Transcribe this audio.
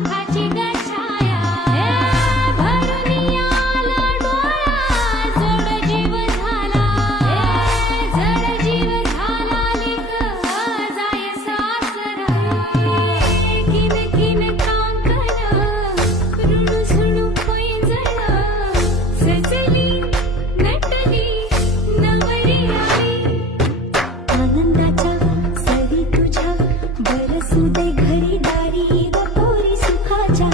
सुखाची गछाया भरून आला डोळा जड जीव झाला जड जीव झाला लेक जाय सासरा किन किन कांकण ऋणू सुणू पैंजण सजली नटली नवरी आली आनंदाच्या सरी तुझ्या बरसू दे घरी दारी व पोरी सुखाच्या